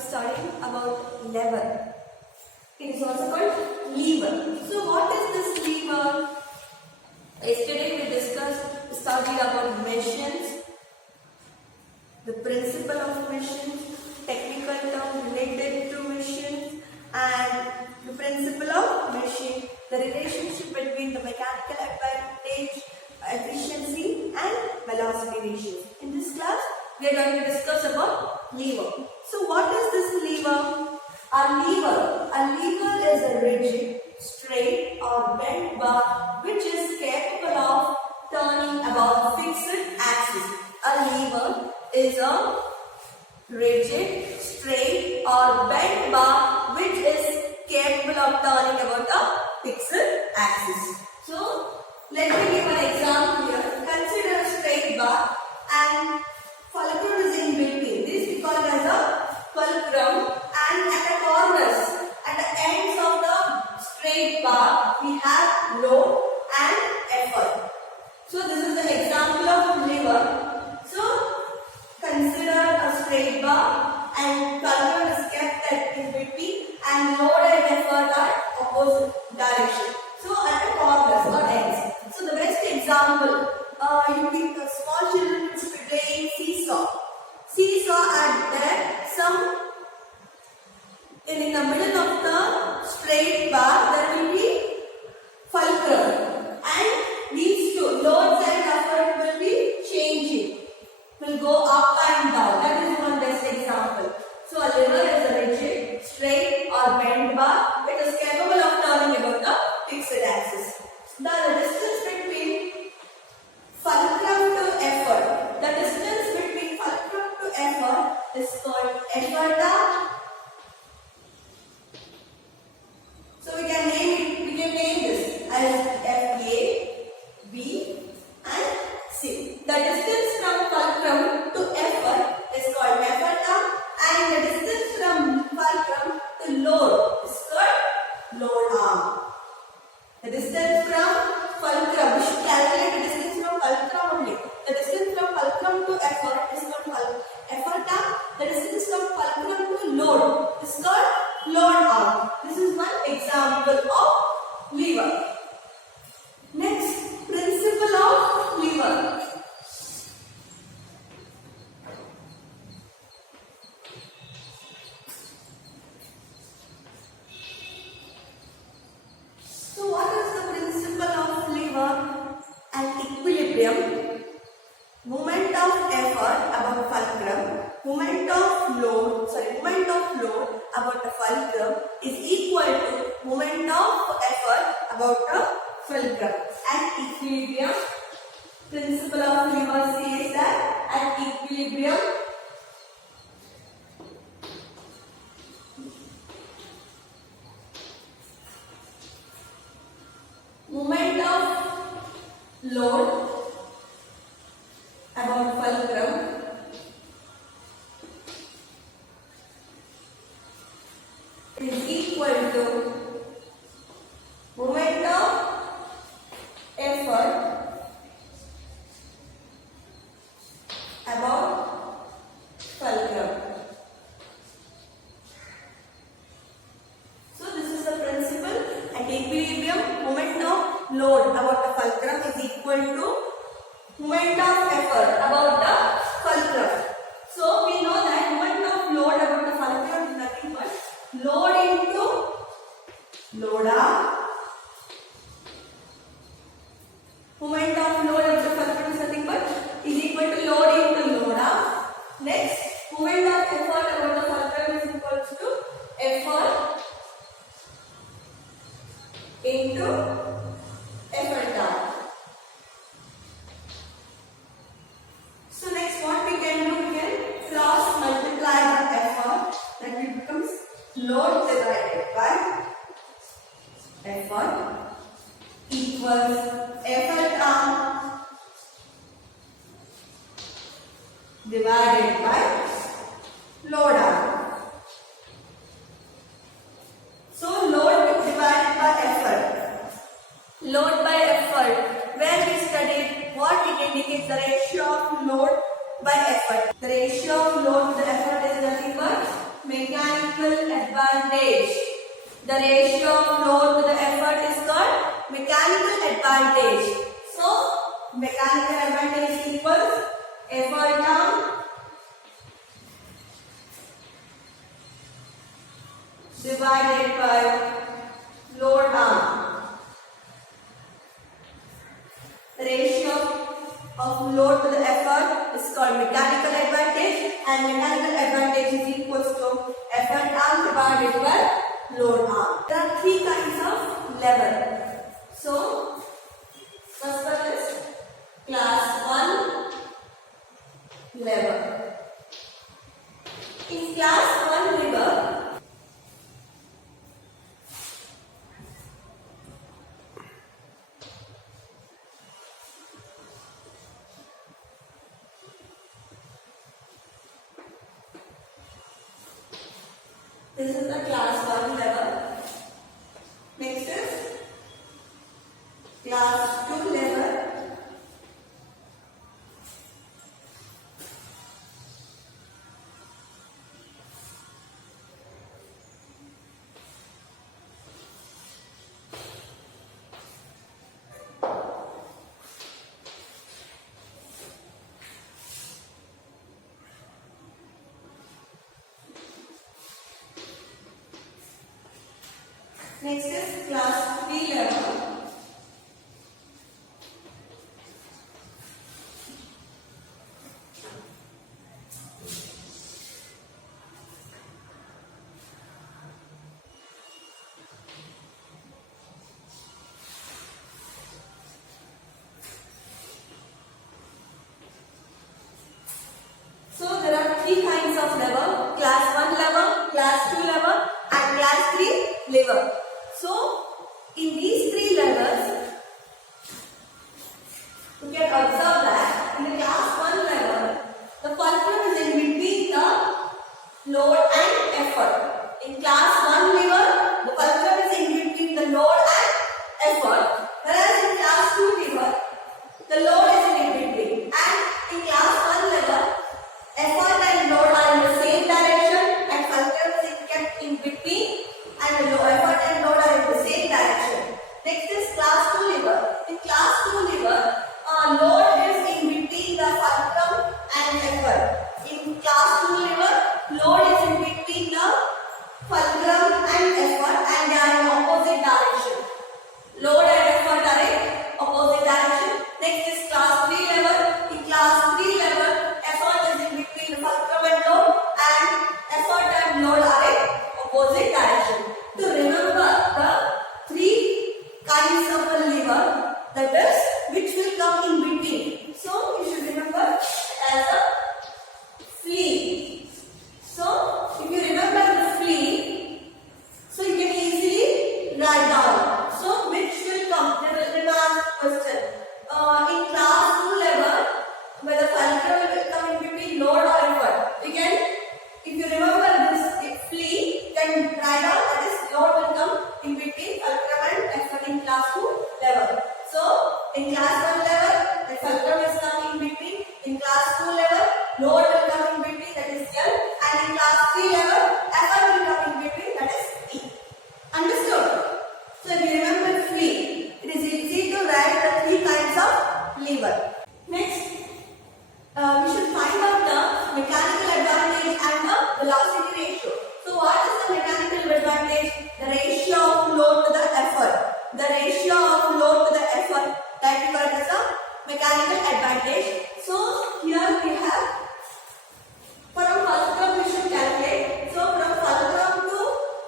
be studying about lever. It is also called lever. So what is this lever? Yesterday we studied about machines, the principle of machines, technical term related to machines, and the principle of machine, the relationship between the mechanical advantage, efficiency and velocity ratios. In this class, we are going to discuss about lever. So what is this lever? A lever is a rigid, straight or bent bar which is capable of turning about fixed axis. A lever is a rigid, straight or bent bar which is capable of turning about a fixed axis. So, let me give an example here. Consider a straight bar and fulcrum is in between. This we call as a fulcrum, and at the corners, at the ends of the straight bar, we have load and effort. So, this is an example of lever. So, consider a straight bar and fulcrum is kept in between and load and effort are opposite direction. So at the corners or ends. So the best example, you think small children used to be playing seesaw. Seesaw and there in the middle of the straight bar there will be fulcrum, and these two loads and effort will be changing. Will go up and down. That is one best example. So a lever is a rigid, straight or bent bar. It is capable of turning about a fixed axis. The distance between fulcrum to effort. The distance between fulcrum to effort is called effort. So we can name this as FA, B and C. The distance from fulcrum to effort is called effort, and the distance from fulcrum to load is called load arm. The distance from fulcrum, we should calculate the distance from fulcrum only. The distance from fulcrum to effort is called effort arm. The distance from fulcrum to load is called load arm. This is one example of lever. Next, principle of lever. So what is the principle of lever? And equilibrium, moment of effort about fulcrum, moment of load about the fulcrum is equal to moment of effort about the fulcrum. At equilibrium, principle of lever says that at equilibrium, moment of load about fulcrum is equal to moment of effort about fulcrum. So this is the principle. At equilibrium, moment of load about the fulcrum is equal to moment of effort about the fulcrum. So we know that moment of load about the fulcrum is nothing but load into load arm. Moment of load about the fulcrum is nothing but is equal to load into load arm. Next, moment of effort about the fulcrum is equal to effort into effort arm. So next what we can do, we can cross multiply the effort, that will becomes load divided by effort equals effort arm divided by load arm. So load divided by effort. Load by effort, where we studied what it indicates the ratio of load by effort. The ratio of load to the effort is nothing but mechanical mechanical advantage. The ratio of load to the effort is called mechanical advantage. So, mechanical advantage equals effort arm divided by load arm. The ratio of load to the effort is called mechanical advantage, and mechanical advantage is equals to effort arm divided by load arm. There are three kinds of lever. So, first one is class 1 lever. In class 1 lever, this is the class 1 lever. Next is class 2 lever. Next is class 3 lever. So there are three kinds of lever: class 1 lever, class 2 lever, and class 3 lever. So, in these three levers, you can observe that in the class 1 lever, the fulcrum is in between the load and effort. In class 1 lever, the fulcrum is in between the load and effort, whereas in class 2 lever, the load is in between. And in class 1 lever, effort and load are in the same direction, and fulcrum is kept in between, and the effort and load are in the same direction. Next is class 2 lever. In class 2 lever, load is in between the fulcrum and effort. In class 2 lever, load is in between the fulcrum and effort, and they are in opposite direction. Load and effort are in opposite direction. Next is class 3 lever. In class 3 lever, effort is in between the fulcrum and load, and effort and load are in opposite direction. To remember the three kinds of a lever, that is which will come in between. So you should remember as a flea. So if you remember the flea, so you can easily write down. So which will come? They will ask question. In class 2 level, whether fulcrum will come in between load or effort. You can, if you remember this flea, then write down that is load will come in between fulcrum and effort in class 2 level. So in class 1 level, the fulcrum is coming in between. In class 2 level, load will come in between, that is L, and in class 3 level, effort will come in between, that is E. Understood? So if you remember flea, it is easy to write the three kinds of lever. Next, we should find out the mechanical advantage and the velocity ratio. So what is the mechanical advantage? The ratio of load to the effort. The ratio of load to the effort, that we call it as a mechanical advantage. So here we have, from fulcrum we should calculate. So from fulcrum to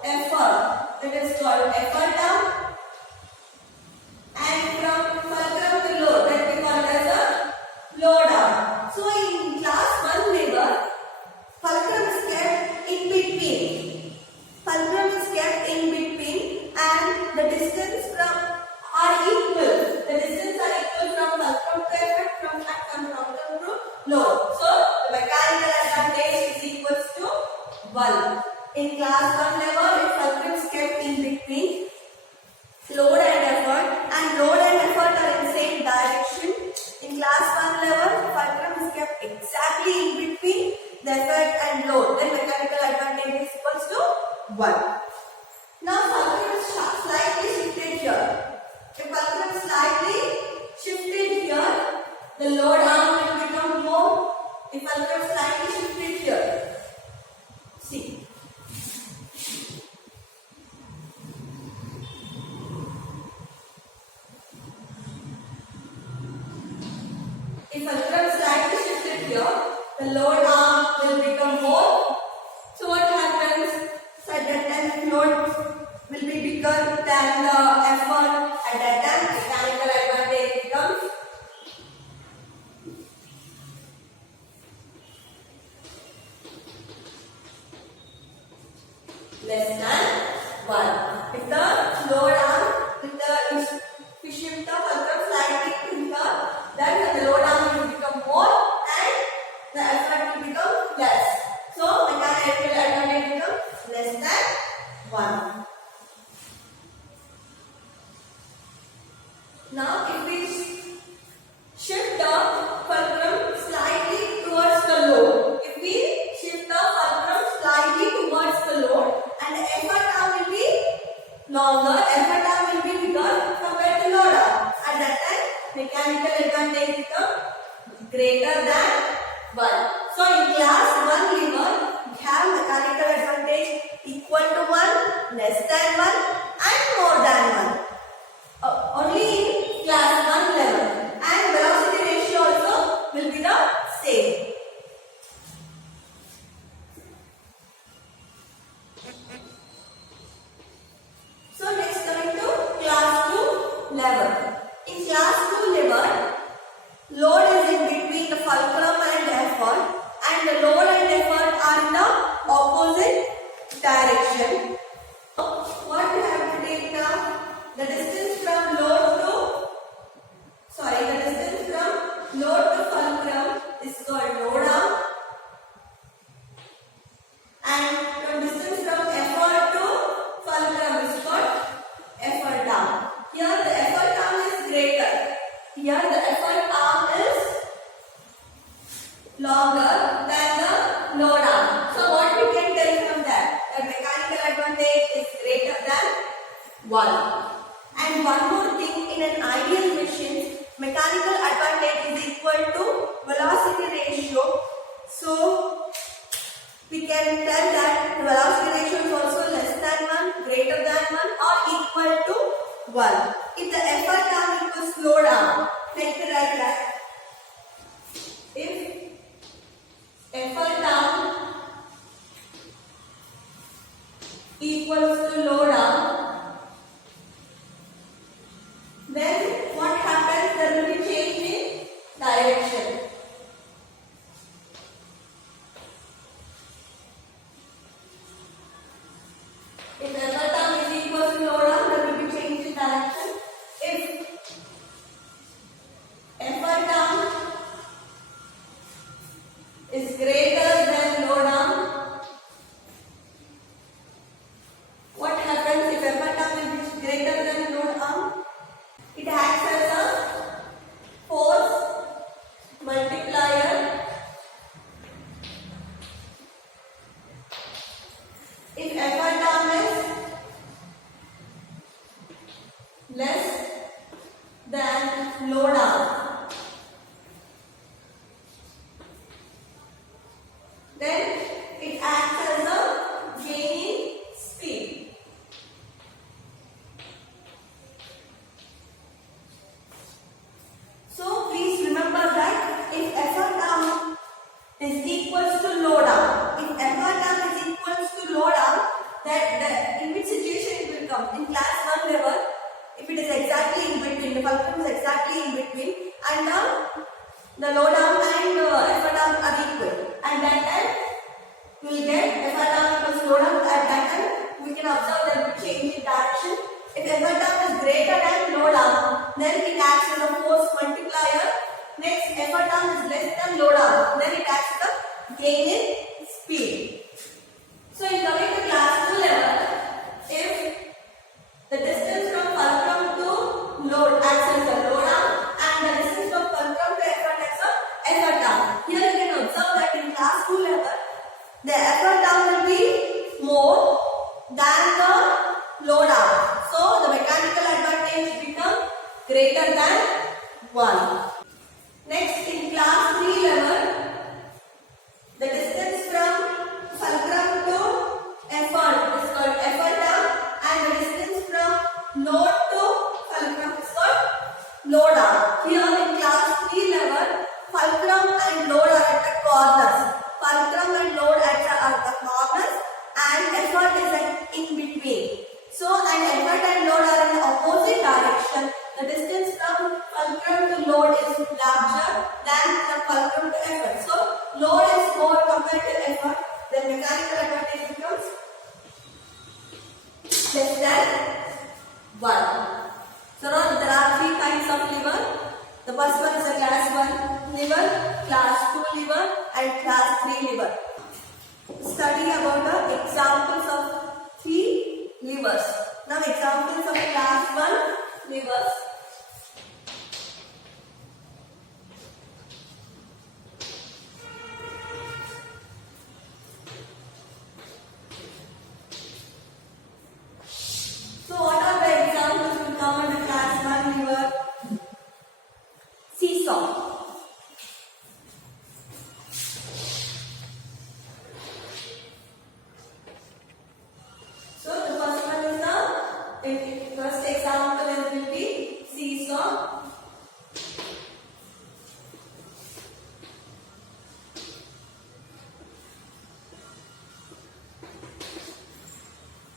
effort, that is called effort arm, and from fulcrum to load, that we call it as a load arm. So in class 1 lever, fulcrum is kept in between. Fulcrum is kept in between, and the distance are equal. The distance are equal from fulcrum to effort, from fulcrum to load. So the mechanical advantage is equals to 1. In class 1 lever, if fulcrum is kept in between load and effort, and load and effort are in the same direction. In class 1 level, fulcrum is kept exactly in between the effort and load. Then mechanical advantage is equals to 1. Now fulcrum is slightly shifted here. If fulcrum is slightly shifted here, the load arm will become more. If fulcrum is slightly shifted here, see. If fulcrum is slightly shifted here, the load arm will become more. So what happens? So at that time the load will be bigger than the effort. At that time mechanical advantage becomes less than 1. If the load arm, if we shift the fulcrum slightly to here, then the load arm will become more and the effort will become less. So mechanical advantage becomes less than 1. Now if we shift the fulcrum slightly towards the load, if we shift the fulcrum slightly towards the load and the effort arm will be longer, effort arm will be bigger compared to load arm. At that time mechanical advantage becomes greater than 1. So in class 1 lever, we have mechanical advantage equal to 1, less than 1 and more than 1. Only in class 1 level, and velocity ratio also will be the same. So next coming to class 2 level. In class 2 level, load is in between the fulcrum and effort, and the load and effort are in the opposite direction. What we have to take now? The distance from load to fulcrum is called load arm, and the distance from effort to fulcrum is called effort arm. Here the effort arm is greater. Here the effort arm is longer than the load arm. So what we can tell from that? That mechanical advantage is greater than 1. And one more thing, in an ideal machine, mechanical advantage is equal to velocity ratio. So we can tell that the velocity ratio is also less than 1, greater than 1 or equal to 1. If the effort arm equals load arm, let me write that. If effort arm equals to load arm, then what happens? There will be change in direction. If effort arm is equal to load arm, there will be change in direction. If effort arm is greater than load arm, what happens if effort arm is greater than load arm? It acts as a force multiplier. If effort arm is less than load arm, then it acts as a gain in speed. So please remember that if effort arm is equals to load arm, if effort arm is equals to load arm, that in which situation it will come? In class 1 level, if it is exactly in between, the fulcrum is exactly in between, and the load arm and effort arm are equal, and that time we will get effort arm equals load arm. At that time we can observe that we change in direction. If effort arm is greater than load arm, then it acts as a force multiplier. Next, effort arm is less than load arm, then it acts as a gain in speed. So in coming to class 2 level, if the distance from fulcrum to load acts as a load arm and the distance from fulcrum to effort acts as a effort arm. Here you can observe that in class 2 level, the effort arm will be more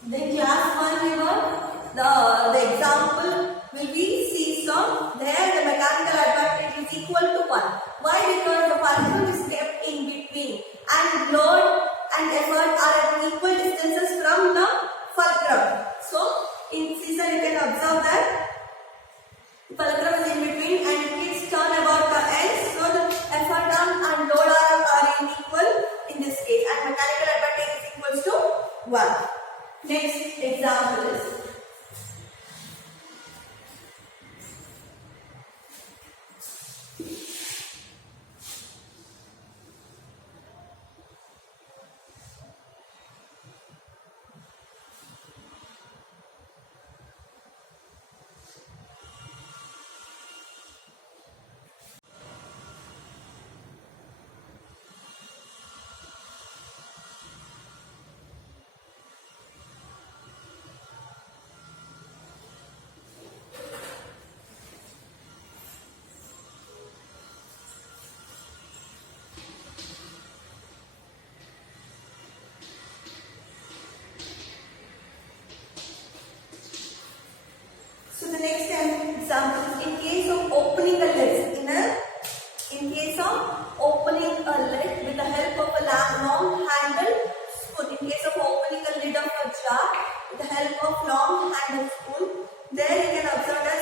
Then class 1 lever, the example will be seesaw. There the mechanical advantage is equal to 1. Why? Because the fulcrum is kept in between and load and effort are at equal distances from the fulcrum. So in seesaw you can observe that the fulcrum is in between and it keeps turn about the ends. So the effort arm and load arm are equal in this case and mechanical advantage is equal to 1. Next example is next example, in case of opening a lid, in case of opening a lid with the help of a long handled spoon, in case of opening a lid of a jar with the help of long handled spoon, there you can observe that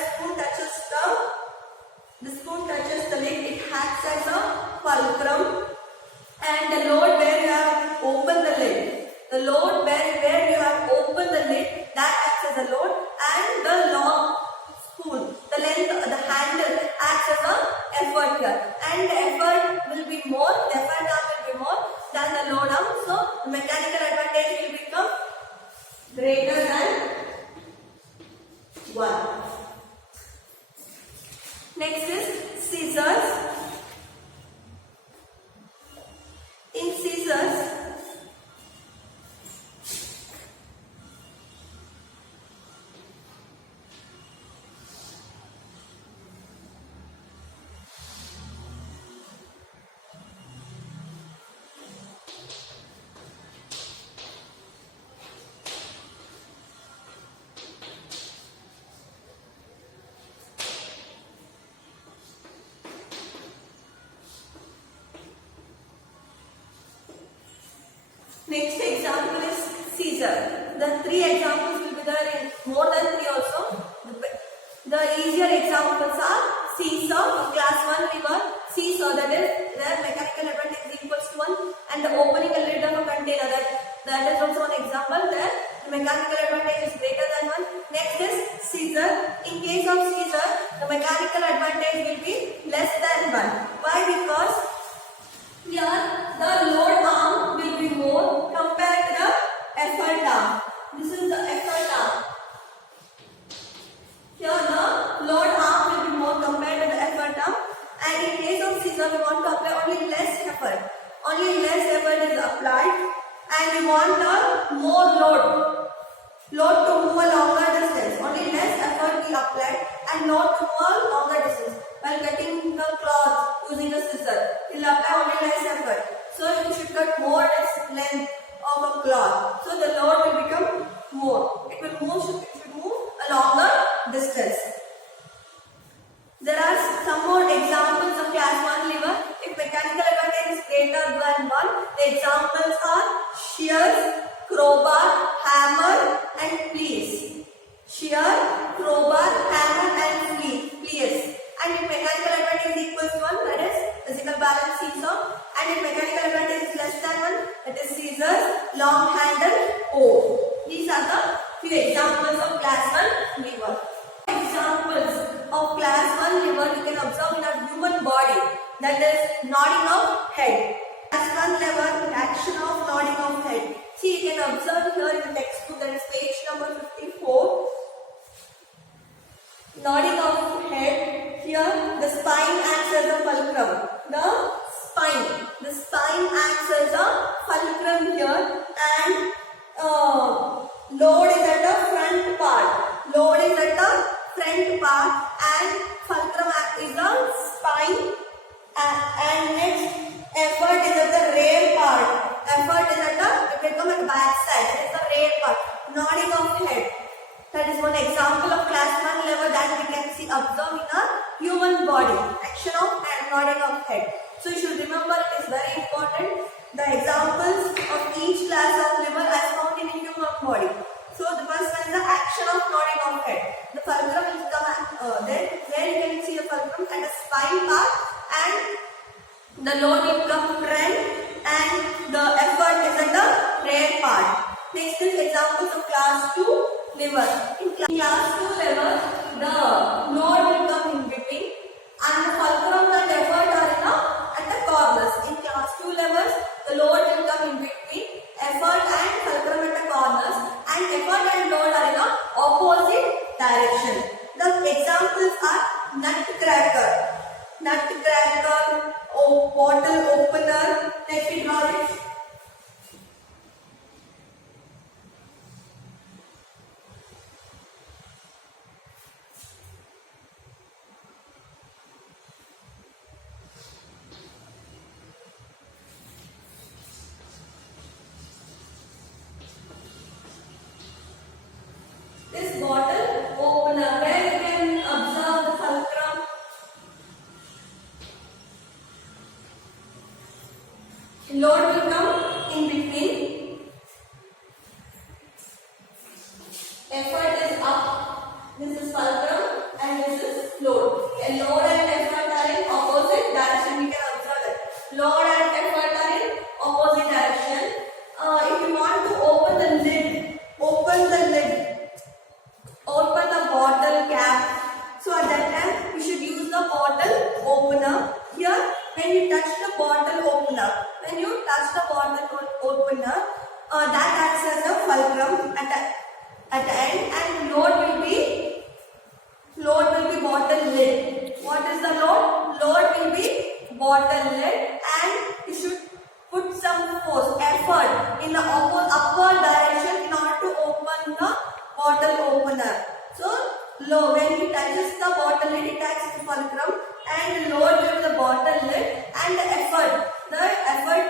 the spoon touches the lid, it acts as a fulcrum, and the load where you have opened the lid, the load where you have opened the lid, that acts as a load, and the long spoon, the length, the handle acts as a effort here, and the effort will be more, the effort arm will be more than the load arm, so the mechanical advantage will become greater than 1. Next is scissors. In scissors, next example is scissor. The 3 examples will be there in more than 3 also. The easier examples are seesaw, class 1 lever, seesaw, that is where mechanical advantage is equals to 1, and the opening a lid of a container, that is also an example there. The mechanical advantage is greater than 1. Next is scissor. In case of scissor, the mechanical advantage will be less than 1. Why? Because here the load arm will be more compared to the effort arm. This is the effort arm. Here the load arm will be more compared to the effort arm, and in case of scissor we want to apply only less effort. Only less effort is applied, and we want a more load to move a longer distance. Only less effort we applied and load to move a longer distance. While cutting the cloth using a scissor, we will apply only less effort. So you should cut more length of a cloth. So the load will become more. It should move a longer distance. There are some more examples of class 1 lever. If mechanical advantage is greater than 1, the examples are shears, crowbar, hammer and pliers. Shear, crowbar, hammer and pliers. And if mechanical advantage is equals to 1, that is physical balance seesaw. And if mechanical advantage is less than 1, that is scissors, long handle, hoe. These are the few examples of class 1 lever. Examples of class 1 lever you can observe in a human body, that is nodding of head. Class 1 lever, action of nodding of head. See, you can observe here in the textbook, that is page number 54. Nodding of head, here the spine acts as a fulcrum. The spine acts as a fulcrum here, and load is at the front part. Load is at the front part and fulcrum is the spine, and next effort is at the rear part. Effort is at the, it will come at the back side. That is the rear part. Nodding one example of class 1 lever that we can see observe in our human body. Action of nodding of head. So you should remember, it is very important. The examples of each class of liver as found in a human body. So the first one is the action of nodding of head. The fulcrum will come then where you can see the fulcrum at the spine part, and the load will come front, and the effort is at the rear part. Next is examples of class 2 liver. In class 2 liver, the load will come in between, and the fulcrum and effort are at the corners. In class 2 levers, the load will come in between, effort and fulcrum at the corners, and effort and load are in opposite direction. The examples are nutcracker, bottle opener. Let me draw it. This bottle opener, where you can observe the fulcrum. Load will come in between. Effort is up. This is fulcrum and this is load. A load and effort are in opposite direction. We can observe it. Load and effort are in opposite direction. If you want to open the lid, open the bottle cap. So at that time, we should use the bottle opener. Here, when you touch the bottle opener, that acts as a fulcrum at the end, and load will be bottle lid. What is the load? Load will be bottle lid, and you should put some force, effort in the upward direction in order to open the bottle opener. So when he touches the bottle lid, it acts as a fulcrum, and load will be the bottle lid, and the effort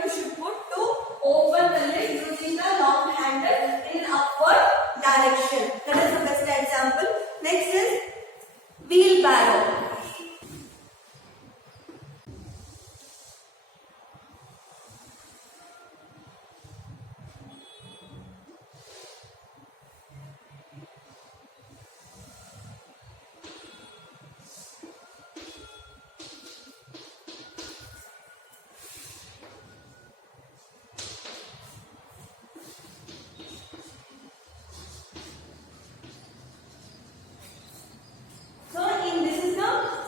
you should put to open the lid using the long handle in upward direction. That is the best example. Next is wheelbarrow.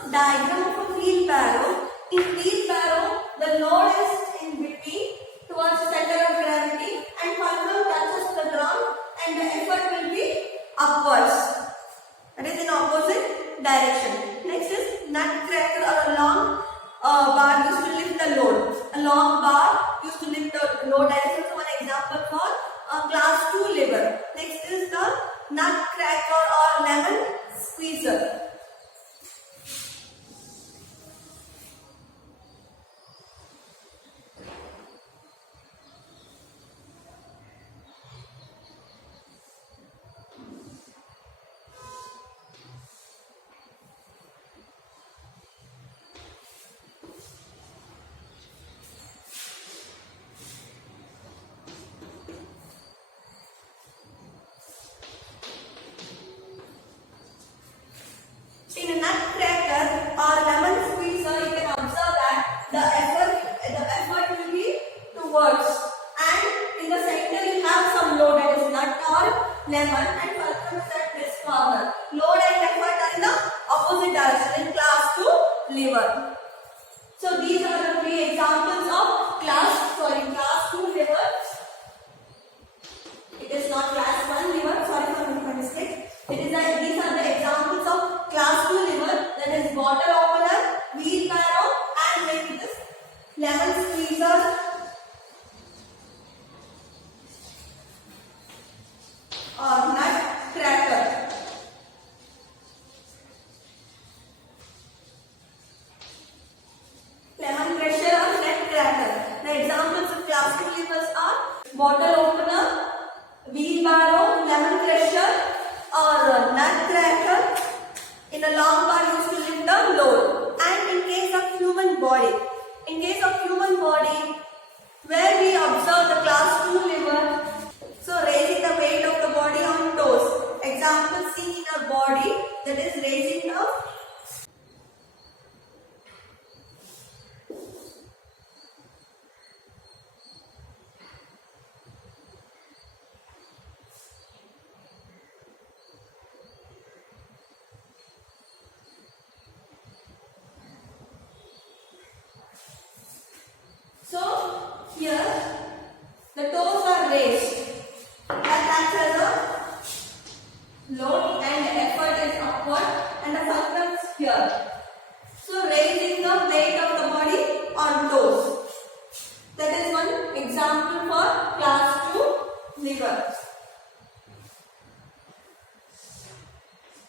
Diagram of a wheelbarrow. In wheelbarrow, the load is in between towards the center of gravity, and fulcrum touches the ground, and the effort will be upwards. That is in opposite direction. Next is nutcracker, or a long bar used to lift the load. A long bar used to lift the load. That is also one example for class 2 liver. Next is the nutcracker or lemon squeezer. In a nutcracker or lemon squeezer, you can observe that the effort will be towards, and in the center you have some load, that is nut or lemon, and fulcrum is at this corner. Load and effort are in the opposite direction in class 2 liver. So these are the 3 examples of class 2 liver. It is not class 1 liver. Sorry for my mistake. These are the examples of class 2 liver, that is bottle opener, wheelbarrow, and maybe this lemon squeezer or nut in a long bar used to lift the load. And in case of human body, where we observe the class 2 lever, so raising the weight of the body on toes. Example seen in our body, that is raising the here the toes are raised. That acts as a load and the effort is upward and the fulcrum is here. So raising the weight of the body on toes. That is one example for class 2 lever.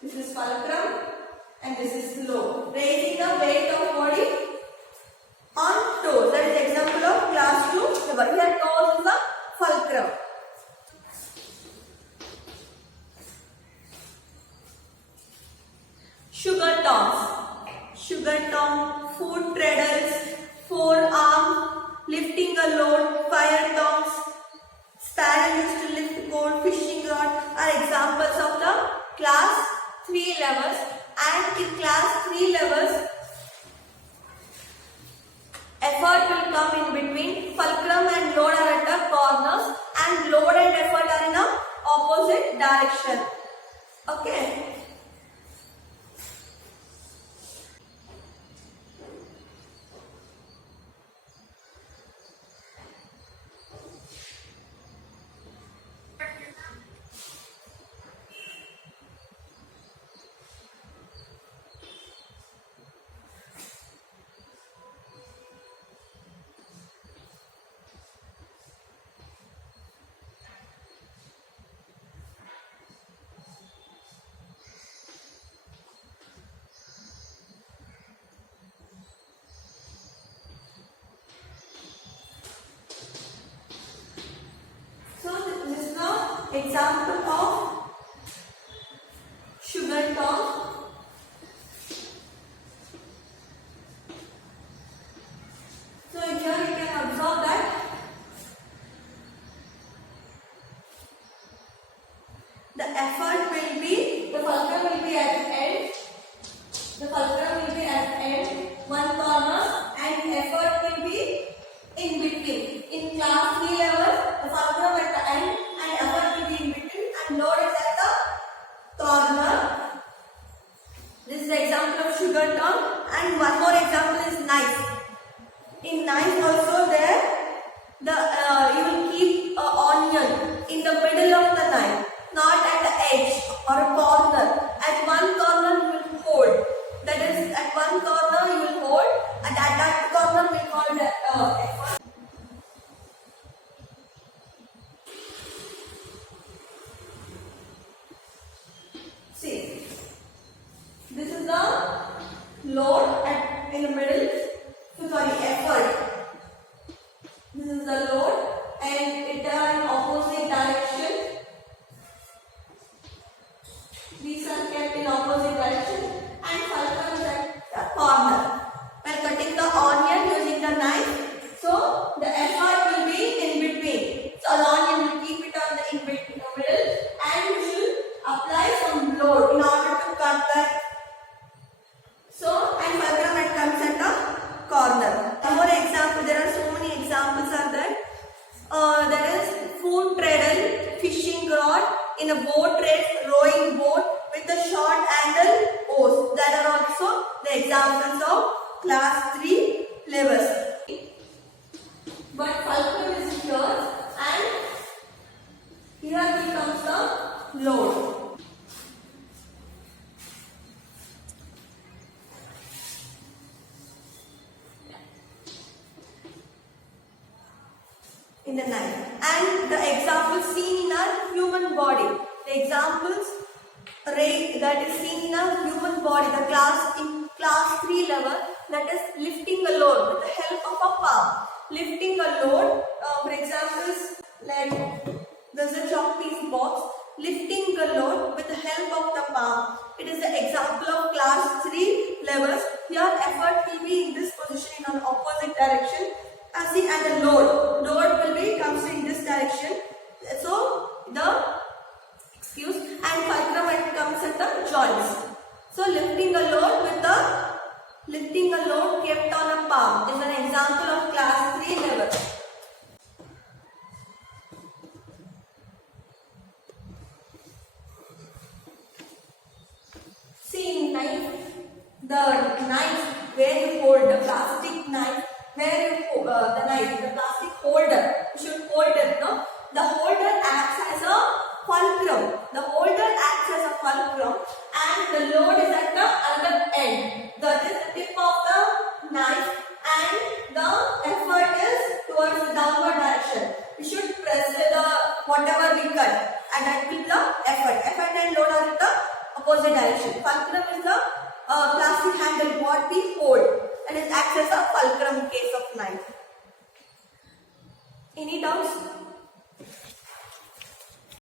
This is fulcrum and this is load. Raising the weight of body on toes. That is example of class 2 lever. Here toes is the fulcrum. Sugar tongs, foot treadles, forearm, lifting a load, fire tongs, spanner used to lift gold, fishing rod are examples of the class 3 levers. And in class 3 levers, effort will come in between. Fulcrum and load are at the corners and load and effort are in a opposite direction. Okay. Example of sugar tong. So here you can observe that the effort will be, the fulcrum will be at end. The fulcrum will be at end, one corner, and effort will be in between. In class 3 level, the fulcrum at the end and effort will be in between and load is at the corner. This is the example of sugar tongue, and one more example is knife. In knife also there, you will keep an onion in the middle of the knife, not at the edge or a corner. At one corner you will hold. That is, at one corner you will hold, and at that corner we call the effort. See, this is the load in the middle. Effort. This is the load, and it are in opposite direction. These are kept in opposite direction, and fulcrum is at the corner. When cutting the onion using the knife, so the effort will be in between. So the onion will keep it on the in between the middle, and you should apply some load in order to cut that. So, and fulcrum it comes at the corner. One more example, there are so many examples are there. That is foot treadle, fishing rod, in a boat race, rowing boat with a short handle oars. That are also the examples of class 3 levers. But fulcrum is here, and here becomes the load. In the knife, and the examples seen in our human body. The examples that is seen in our human body, the class 3 level, that is lifting a load with the help of a palm. Lifting a load, for example, like there's a chalk piece box. lifting a load with the help of the palm. It is the example of class 3 levers. Here effort will be in this position in an opposite direction. As the and the load will be comes in this direction. So the and fulcrum it comes at the joints. So lifting a load kept on a palm is an example of class 3 lever. See knife, the knife where you hold the plastic knife, where you hold the knife, the plastic holder, you should hold it, no? The holder acts as a fulcrum. The holder acts as a fulcrum and the load is at the other end. That is the tip of the knife and the effort is towards the downward direction. We should press the whatever we cut and that will be the effort. Effort and load are in the opposite direction. Fulcrum is the plastic handle what we hold and it acts as a fulcrum in case of knife. Any doubts?